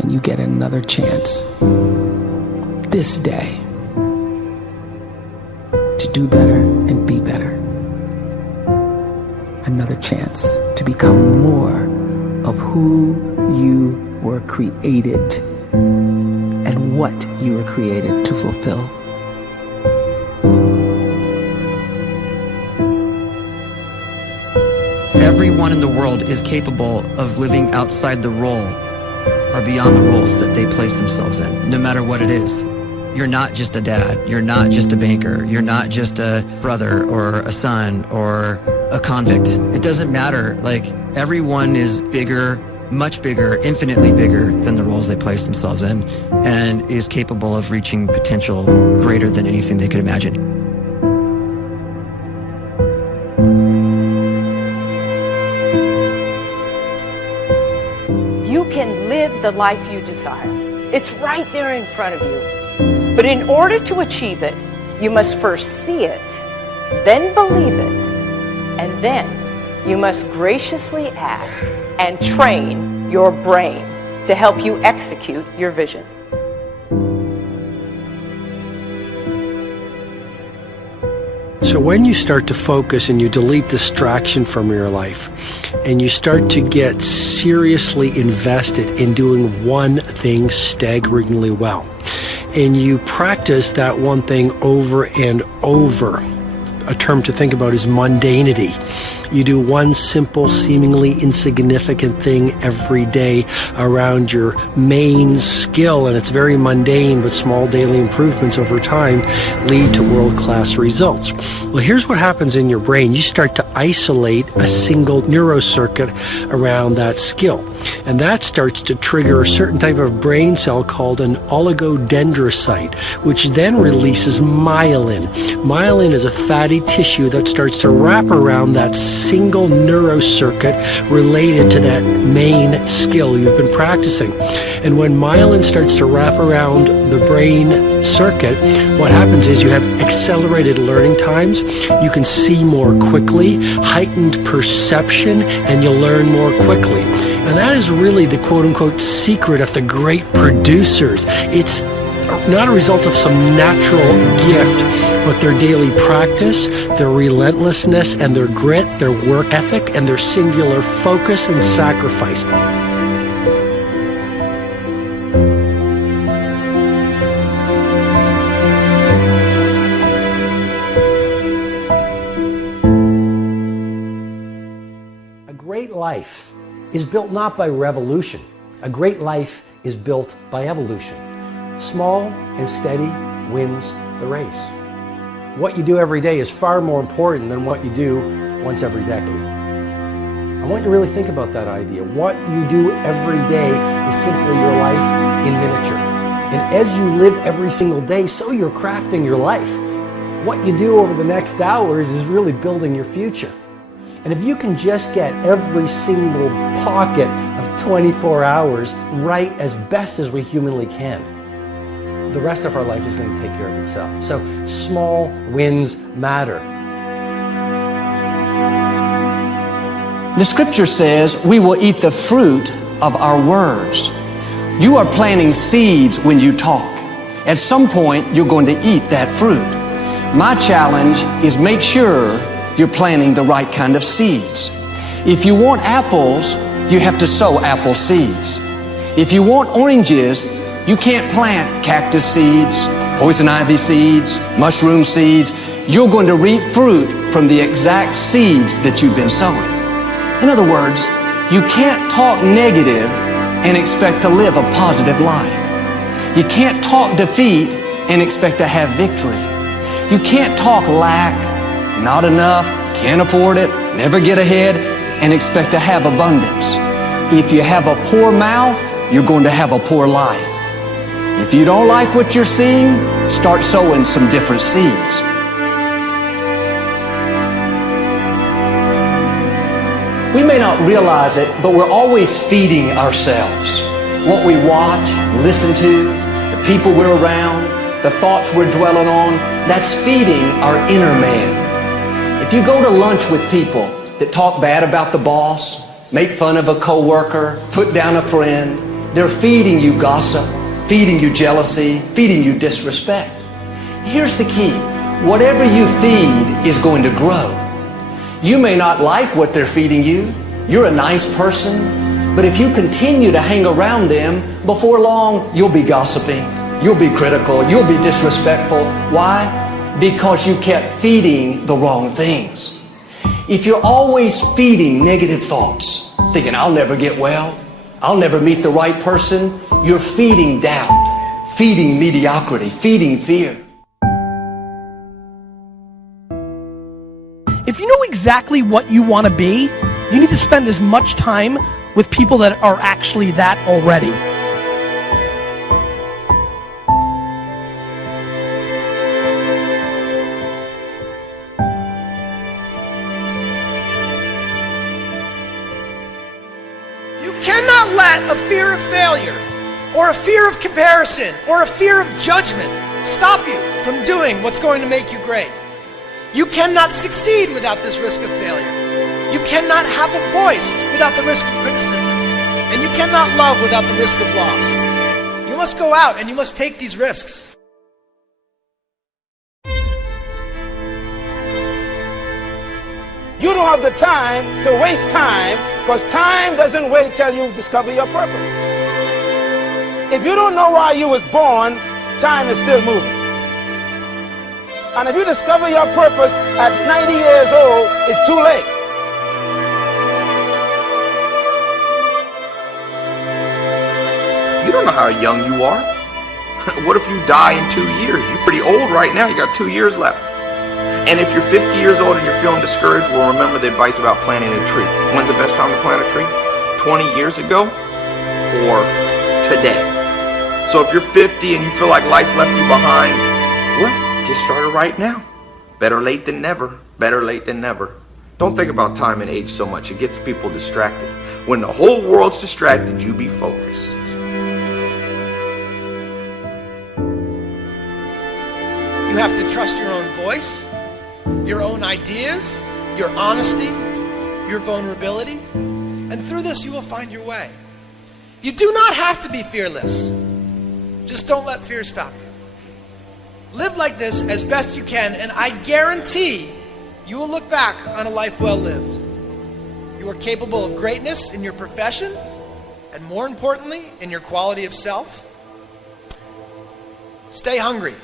and you get another chance this day to do better and be better. Another chance to become more of who you were created and what you were created to fulfill. Everyone in the world is capable of living outside the role or beyond the roles that they place themselves in, no matter what it is. You're not just a dad, you're not just a banker, you're not just a brother or a son or a convict. It doesn't matter. Like, everyone is bigger, much bigger, infinitely bigger than the roles they place themselves in, and is capable of reaching potential greater than anything they could imagine. You can live the life you desire. It's right there in front of you. But in order to achieve it, you must first see it, then believe it, and then you must graciously ask and train your brain to help you execute your vision. So when you start to focus and you delete distraction from your life, and you start to get seriously invested in doing one thing staggeringly well, and you practice that one thing over and over, a term to think about is mundanity. You do one simple, seemingly insignificant thing every day around your main skill, and it's very mundane, but small daily improvements over time lead to world-class results. Well, here's what happens in your brain. You start to isolate a single neurocircuit around that skill, and that starts to trigger a certain type of brain cell called an oligodendrocyte, which then releases myelin. Myelin is a fatty tissue that starts to wrap around that single neurocircuit related to that main skill you've been practicing. And when myelin starts to wrap around the brain circuit, what happens is you have accelerated learning times, you can see more quickly, heightened perception, and you'll learn more quickly. And that is really the quote-unquote secret of the great producers. It's not a result of some natural gift, but their daily practice, their relentlessness and their grit, their work ethic, and their singular focus and sacrifice. A great life is built not by revolution. A great life is built by evolution. Small and steady wins the race. What you do every day is far more important than what you do once every decade. I want you to really think about that idea. What you do every day is simply your life in miniature. And as you live every single day, so you're crafting your life. What you do over the next hours is really building your future. And if you can just get every single pocket of 24 hours right as best as we humanly can, the rest of our life is going to take care of itself. So small wins matter. The scripture says we will eat the fruit of our words. You are planting seeds when you talk. At some point, you're going to eat that fruit. My challenge is make sure you're planting the right kind of seeds. If you want apples, you have to sow apple seeds. If you want oranges, you can't plant cactus seeds, poison ivy seeds, mushroom seeds. You're going to reap fruit from the exact seeds that you've been sowing. In other words, you can't talk negative and expect to live a positive life. You can't talk defeat and expect to have victory. You can't talk lack, not enough, can't afford it, never get ahead, and expect to have abundance. If you have a poor mouth, you're going to have a poor life. If you don't like what you're seeing, start sowing some different seeds. We may not realize it, but we're always feeding ourselves. What we watch, listen to, the people we're around, the thoughts we're dwelling on, that's feeding our inner man. If you go to lunch with people that talk bad about the boss, make fun of a coworker, put down a friend, They're feeding you gossip, feeding you jealousy, feeding you disrespect. Here's the key. Whatever you feed is going to grow. You may not like what they're feeding you. You're a nice person. But if you continue to hang around them, before long, you'll be gossiping. You'll be critical. You'll be disrespectful. Why? Because you kept feeding the wrong things. If you're always feeding negative thoughts, thinking, I'll never get well, I'll never meet the right person, you're feeding doubt, feeding mediocrity, feeding fear. If you know exactly what you want to be, you need to spend as much time with people that are actually that already. You cannot let a fear of failure, or a fear of comparison, or a fear of judgment stop you from doing what's going to make you great. You cannot succeed without this risk of failure. You cannot have a voice without the risk of criticism. And you cannot love without the risk of loss. You must go out and you must take these risks. You don't have the time to waste time, because time doesn't wait till you discover your purpose. If you don't know why you was born, time is still moving. And if you discover your purpose at 90 years old, it's too late. You don't know how young you are. What if you die in 2 years? You're pretty old right now. You got 2 years left. And if you're 50 years old and you're feeling discouraged, well, remember the advice about planting a tree. When's the best time to plant a tree? 20 years ago or today? So if you're 50 and you feel like life left you behind, well, get started right now. Better late than never. Better late than never. Don't think about time and age so much. It gets people distracted. When the whole world's distracted, you be focused. You have to trust your own voice, your own ideas, your honesty, your vulnerability. And through this, you will find your way. You do not have to be fearless. Just don't let fear stop you. Live like this as best you can, and I guarantee you will look back on a life well lived. You are capable of greatness in your profession, and more importantly, in your quality of self. Stay hungry.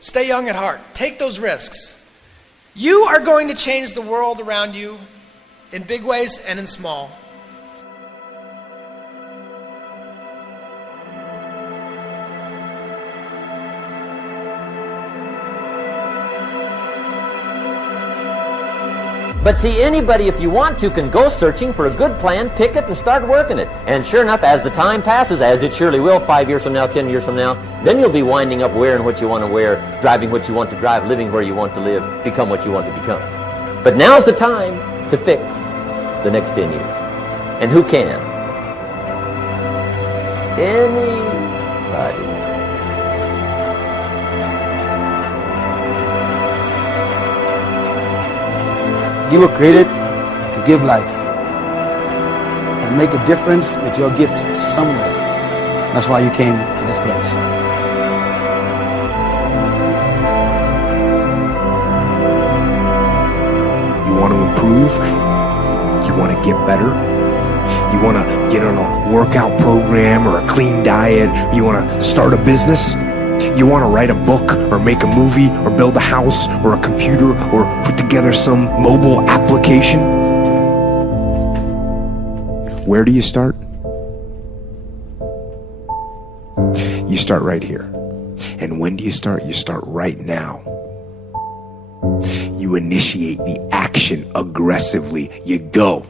Stay young at heart. Take those risks. You are going to change the world around you in big ways and in small. But see, anybody, if you want to, can go searching for a good plan, pick it, and start working it. And sure enough, as the time passes, as it surely will, 5 years from now, 10 years from now, then you'll be winding up wearing what you want to wear, driving what you want to drive, living where you want to live, become what you want to become. But now's the time to fix the next 10 years. And who can? Anybody. You were created to give life and make a difference with your gift somewhere. That's why you came to this place. You want to improve? You want to get better? You want to get on a workout program or a clean diet? You want to start a business? You want to write a book or make a movie or build a house or a computer or put together some mobile application? Where do you start? You start right here. And when do you start? You start right now. You initiate the action aggressively. You go.